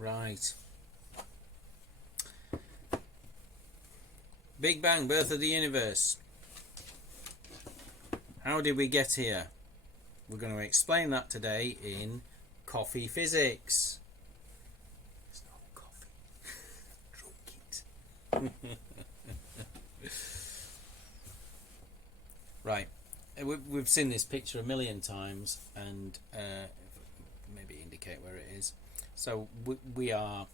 Right. Big Bang, birth of the universe. How did we get here? We're going to explain that today in coffee physics. It's not coffee. Drink it. Right. We've seen this picture a million times, and maybe indicate where it is. So we are,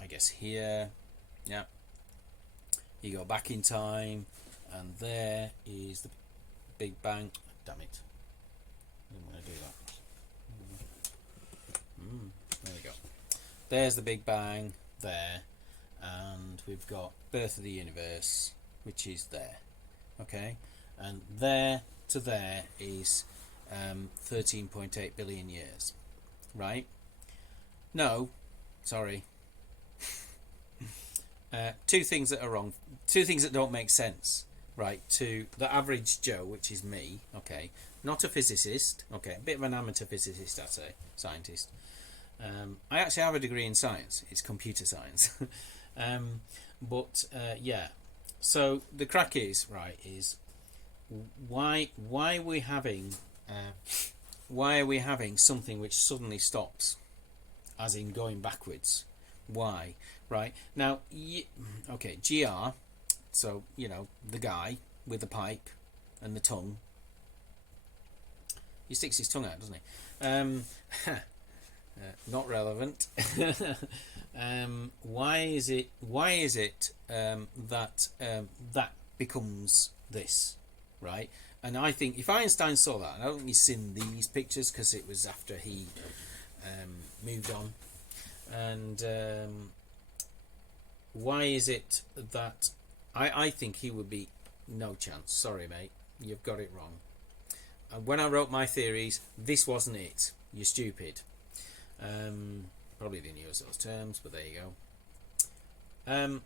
I guess, here. Yeah. You go back in time, and there is the Big Bang. Damn it. I didn't want to do that. There we go. There's the Big Bang there, and we've got birth of the universe, which is there. Okay, and there to there is 13.8 billion years. Right? No, sorry. Two things that are wrong. Two things that don't make sense. Right, to the average Joe, which is me, okay, not a physicist, okay, a bit of an amateur physicist, I'd say, scientist. I actually have a degree in science. It's computer science. Yeah. So the crack is, right, is why are we having something which suddenly stops, as in going backwards? Why? Right now, okay, GR. So, you know, the guy with the pipe and the tongue. He sticks his tongue out, doesn't he? Not relevant. Why is it that that becomes this, right? And I think if Einstein saw that, and I don't think he's seen these pictures because it was after he moved on. And why is it that I think he would be no chance. Sorry, mate. You've got it wrong. And when I wrote my theories, this wasn't it. You're stupid. Probably didn't use those terms, but there you go.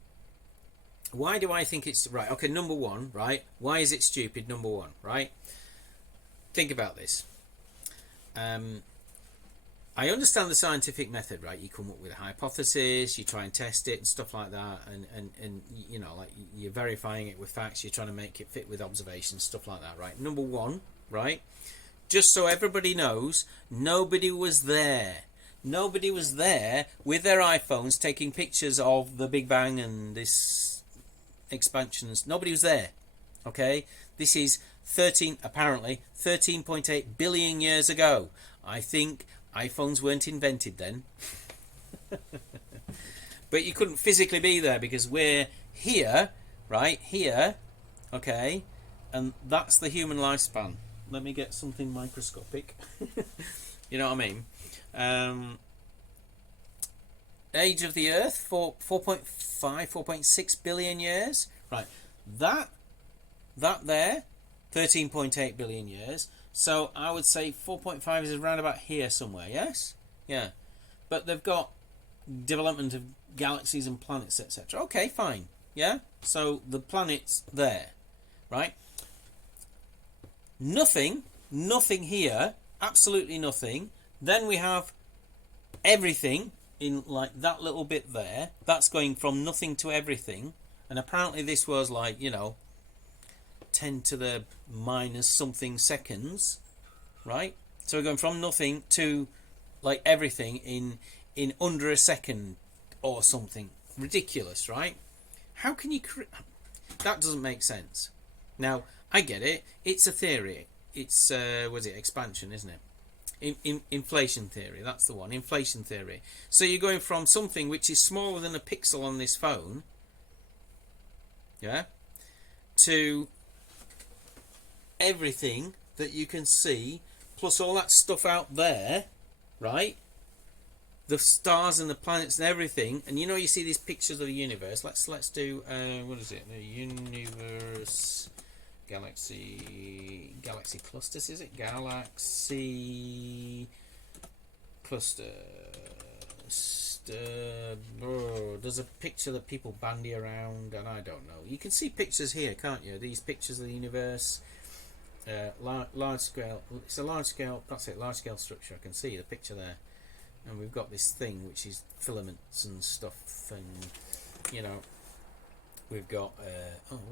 Why do I think it's... Right, okay, number one, right? Why is it stupid, number one, right? Think about this. I understand the scientific method, right? You come up with a hypothesis, you try and test it and stuff like that, and you know, like you're verifying it with facts, you're trying to make it fit with observations, stuff like that, right? Number one, right? Just so everybody knows, nobody was there. Nobody was there with their iPhones taking pictures of the Big Bang and this expansions. Nobody was there, okay? This is apparently 13.8 billion years ago. I think iPhones weren't invented then. But you couldn't physically be there because we're here, right? Here, okay? And that's the human lifespan. Let me get something microscopic. You know what I mean? Age of the Earth, 4.5, 4.6 billion years. Right. That there, 13.8 billion years. So I would say 4.5 is around about here somewhere, yes? Yeah. But they've got development of galaxies and planets, etc. Okay, fine. Yeah? So the planet's there, right? Nothing here, absolutely nothing. Then we have everything in like that little bit there. That's going from nothing to everything. And apparently this was like, you know, 10 to the minus something seconds, right? So we're going from nothing to like everything in under a second or something ridiculous, right? How can you that doesn't make sense. Now I get it, it's a theory, it's expansion, isn't it? Inflation theory, that's the one. Inflation theory. So you're going from something which is smaller than a pixel on this phone, yeah, to everything that you can see, plus all that stuff out there, right? The stars and the planets and everything. And you know, you see these pictures of the universe. Let's do what is it? The universe, galaxy clusters. Is it galaxy cluster? There's a picture that people bandy around, and I don't know. You can see pictures here, can't you? These pictures of the universe. Large scale. It's a large scale. That's it. Large scale structure. I can see the picture there. and we've got this thing which is filaments and stuff, and you know, we've got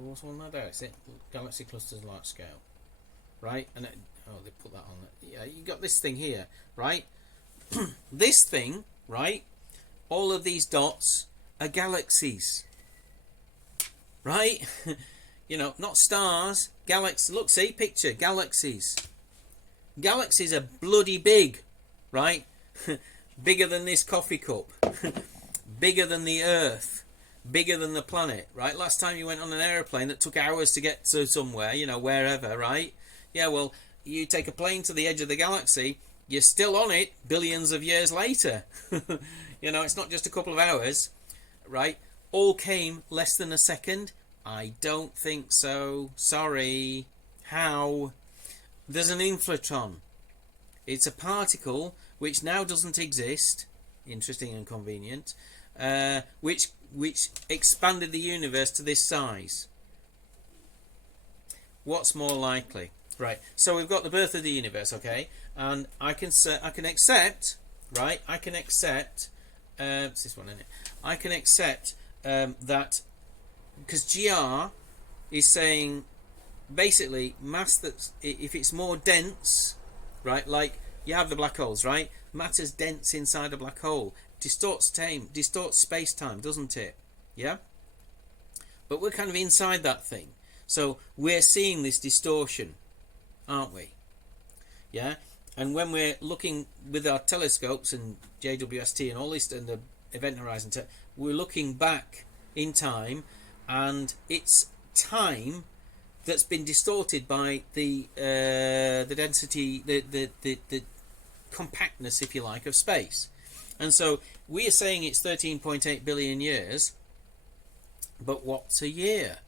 what's one there? Is it galaxy clusters large scale, right? And they put that on. Yeah, you got this thing here, right? This thing, right? All of these dots are galaxies, right? You know, not stars, galaxies. Look, see, picture, galaxies. Galaxies are bloody big, right? Bigger than this coffee cup. Bigger than the Earth. Bigger than the planet, right? Last time you went on an aeroplane that took hours to get to somewhere, you know, wherever, right? Yeah, well, you take a plane to the edge of the galaxy, you're still on it billions of years later. You know, it's not just a couple of hours, right? All came less than a second. I don't think so. Sorry. How? There's an inflaton. It's a particle which now doesn't exist. Interesting and convenient. Which expanded the universe to this size. What's more likely? Right. So we've got the birth of the universe, okay, and I can accept, right? I can accept. It's this one, isn't it? I can accept that because GR is saying basically mass that's if it's more dense, right? Like you have the black holes, right? Matter's dense inside a black hole. Distorts space-time, doesn't it? Yeah? But we're kind of inside that thing. So we're seeing this distortion, aren't we? Yeah? And when we're looking with our telescopes and JWST and all this and the event horizon, we're looking back in time, and it's time that's been distorted by the density, the compactness, if you like, of space. And so we are saying it's 13.8 billion years, but what's a year?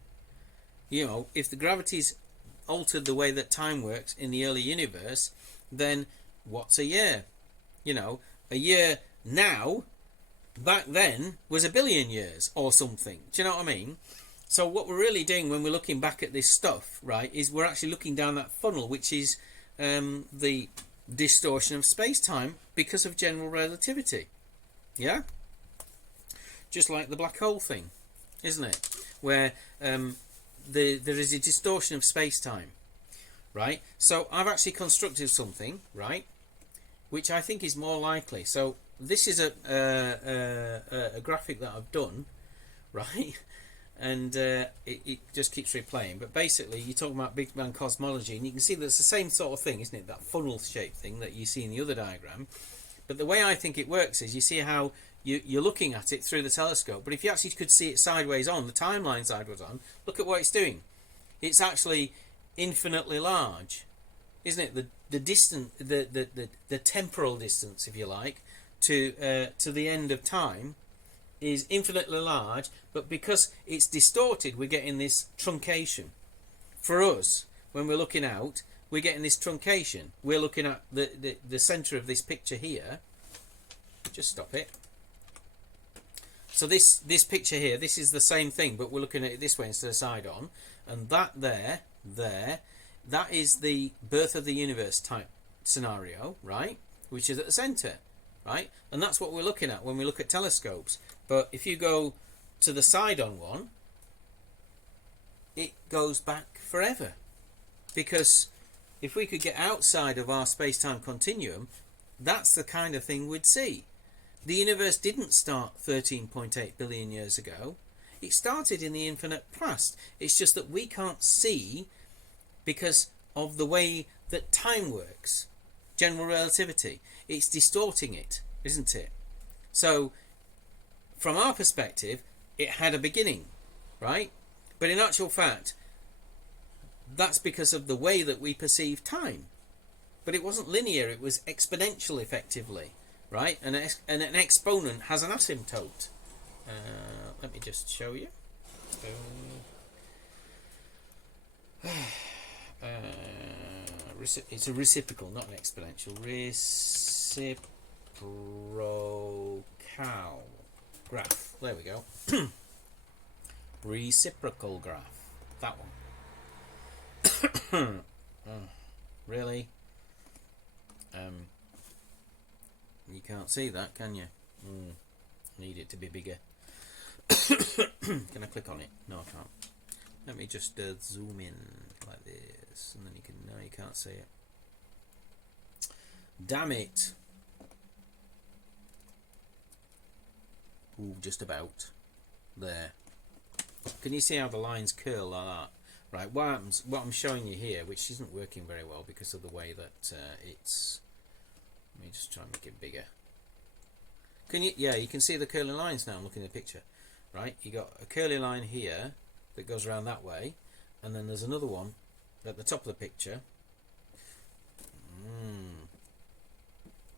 You know, if the gravity's altered the way that time works in the early universe, then what's a year? You know, a year now, back then, was a billion years or something. Do you know what I mean? So what we're really doing when we're looking back at this stuff, right, is we're actually looking down that funnel, which is the distortion of space-time because of general relativity. Yeah? Just like the black hole thing, isn't it? Where there is a distortion of space-time, right? So I've actually constructed something, right, which I think is more likely. So this is a graphic that I've done, right? And it just keeps replaying. But basically, you're talking about Big Bang cosmology, and you can see that's the same sort of thing, isn't it? That funnel-shaped thing that you see in the other diagram. But the way I think it works is you see how you're looking at it through the telescope, but if you actually could see it sideways on, the timeline sideways on, look at what it's doing. It's actually infinitely large, isn't it? The distance, the temporal distance, if you like, to the end of time is infinitely large, but because it's distorted, we're getting this truncation. For us, when we're looking out, we're getting this truncation. We're looking at the centre of this picture here. Just stop it. So this picture here, this is the same thing, but we're looking at it this way instead of side on. And that there, that is the birth of the universe type scenario, right? Which is at the centre, right? And that's what we're looking at when we look at telescopes. But if you go to the side on one, it goes back forever. Because if we could get outside of our space-time continuum, that's the kind of thing we'd see. The universe didn't start 13.8 billion years ago. It started in the infinite past. It's just that we can't see because of the way that time works. General relativity. It's distorting it, isn't it? So, from our perspective, it had a beginning, right? But in actual fact, that's because of the way that we perceive time. But it wasn't linear, it was exponential, effectively, right? And an exponent has an asymptote. Let me just show you. It's a reciprocal, not an exponential. Reciprocal graph. There we go. Reciprocal graph. That one. Oh, really? You can't see that, can you? Need it to be bigger. Can I click on it? No, I can't. Let me just zoom in like this, and then you can. No, you can't see it. Damn it! Ooh, just about there. Can you see how the lines curl like that? Right. What happens? What I'm showing you here, which isn't working very well because of the way that it's. Let me just try and make it bigger. Can you? Yeah, you can see the curly lines now. I'm looking at the picture. Right. You got a curly line here that goes around that way, and then there's another one at the top of the picture.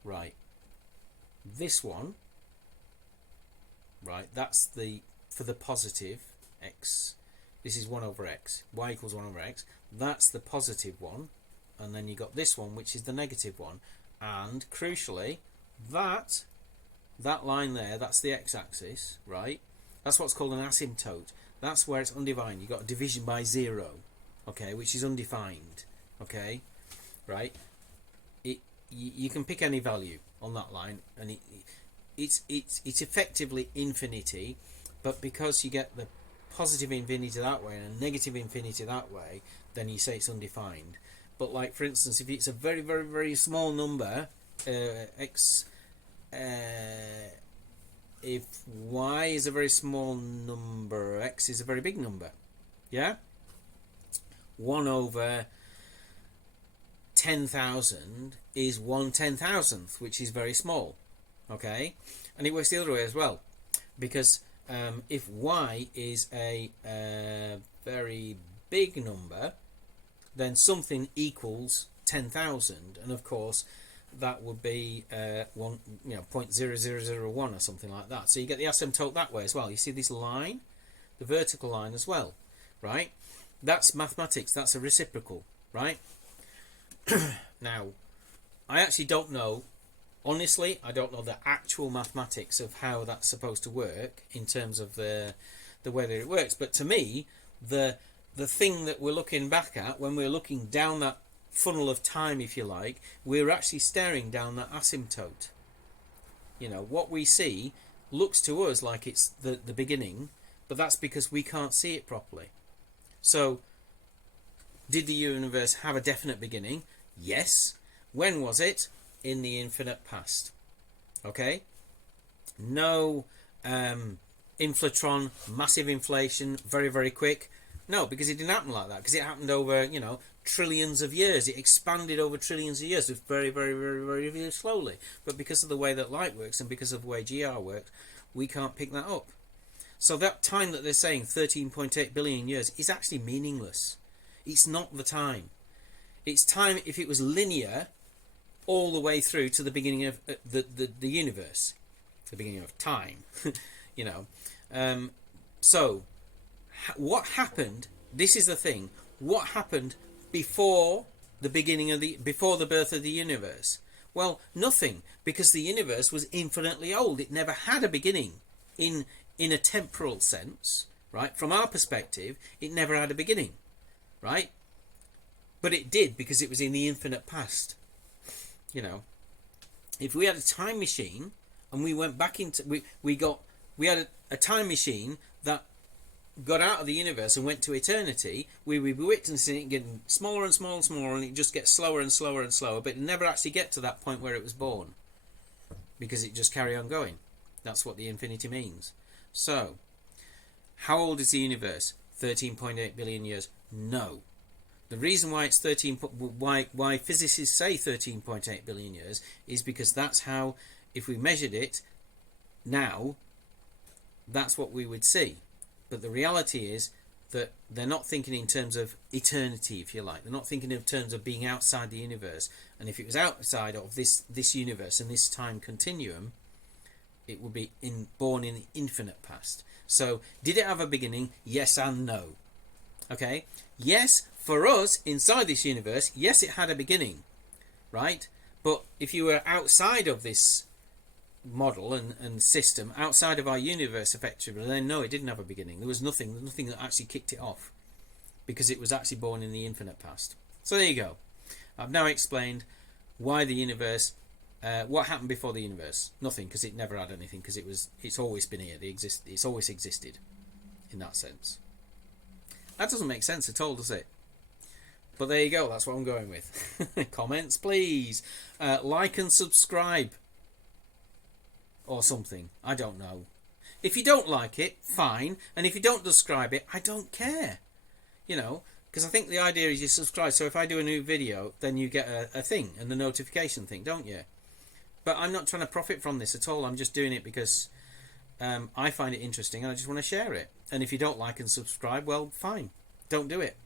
Right. This one. Right. That's the for the positive x. This is 1 over x. Y equals 1 over x. That's the positive one, and then you got this one, which is the negative one. And crucially, that line there, that's the x-axis, right? That's what's called an asymptote. That's where it's undefined. You've got a division by 0, okay, which is undefined, okay, right? You can pick any value on that line, and it's effectively infinity, but because you get the positive infinity that way and a negative infinity that way, then you say it's undefined. But like, for instance, if it's a very, very, very small number, x, if y is a very small number, x is a very big number, yeah? 1 over 10,000 is 1/10,000th, which is very small, okay? And it works the other way as well, because if y is a very big number, then something equals 10,000, and of course that would be 0.0001 or something like that. So you get the asymptote that way as well. You see this line, the vertical line as well, right? That's mathematics. That's a reciprocal, right? Now, I actually don't know. Honestly, I don't know the actual mathematics of how that's supposed to work in terms of the way that it works. But to me, the thing that we're looking back at when we're looking down that funnel of time, if you like, we're actually staring down that asymptote. You know, what we see looks to us like it's the beginning, but that's because we can't see it properly. So, did the universe have a definite beginning? Yes. When was it? In the infinite past. Okay? No inflatron, massive inflation, very, very quick. No, because it didn't happen like that. Because it happened over, trillions of years. It expanded over trillions of years. It's very, very, very, very, very slowly. But because of the way that light works and because of the way GR works, we can't pick that up. So that time that they're saying, 13.8 billion years, is actually meaningless. It's not the time. It's time if it was linear all the way through to the beginning of the universe, the beginning of time. So what happened? This is the thing. What happened before the birth of the universe? Well, nothing, because the universe was infinitely old. It never had a beginning in a temporal sense, right? From our perspective, it never had a beginning, right? But it did because it was in the infinite past. If we had a time machine and we went back into we had a time machine that got out of the universe and went to eternity, we would be witnessing it getting smaller and smaller and smaller, and it just gets slower and slower and slower, but it never actually get to that point where it was born, because it just carry on going. That's what the infinity means. So, how old is the universe? 13.8 billion years? No. The reason why it's why physicists say 13.8 billion years is because that's how, if we measured it now, that's what we would see. But the reality is that they're not thinking in terms of eternity, if you like. They're not thinking in terms of being outside the universe. And if it was outside of this universe and this time continuum, it would be born in the infinite past. So, did it have a beginning? Yes and no. Okay? Yes, for us, inside this universe, yes, it had a beginning, right? But if you were outside of this model and system, outside of our universe, effectively, then no, it didn't have a beginning. There was nothing that actually kicked it off, because it was actually born in the infinite past. So there you go. I've now explained why the universe What happened before the universe? Nothing, because it never had anything, because it's always been here. It's always existed in that sense. That doesn't make sense at all, does it? But there you go, that's what I'm going with. Comments, please. Like and subscribe. Or something. I don't know. If you don't like it, fine. And if you don't subscribe it, I don't care. You know, because I think the idea is you subscribe. So if I do a new video, then you get a thing, and the notification thing, don't you? But I'm not trying to profit from this at all. I'm just doing it because I find it interesting and I just want to share it. And if you don't like and subscribe, well, fine. Don't do it.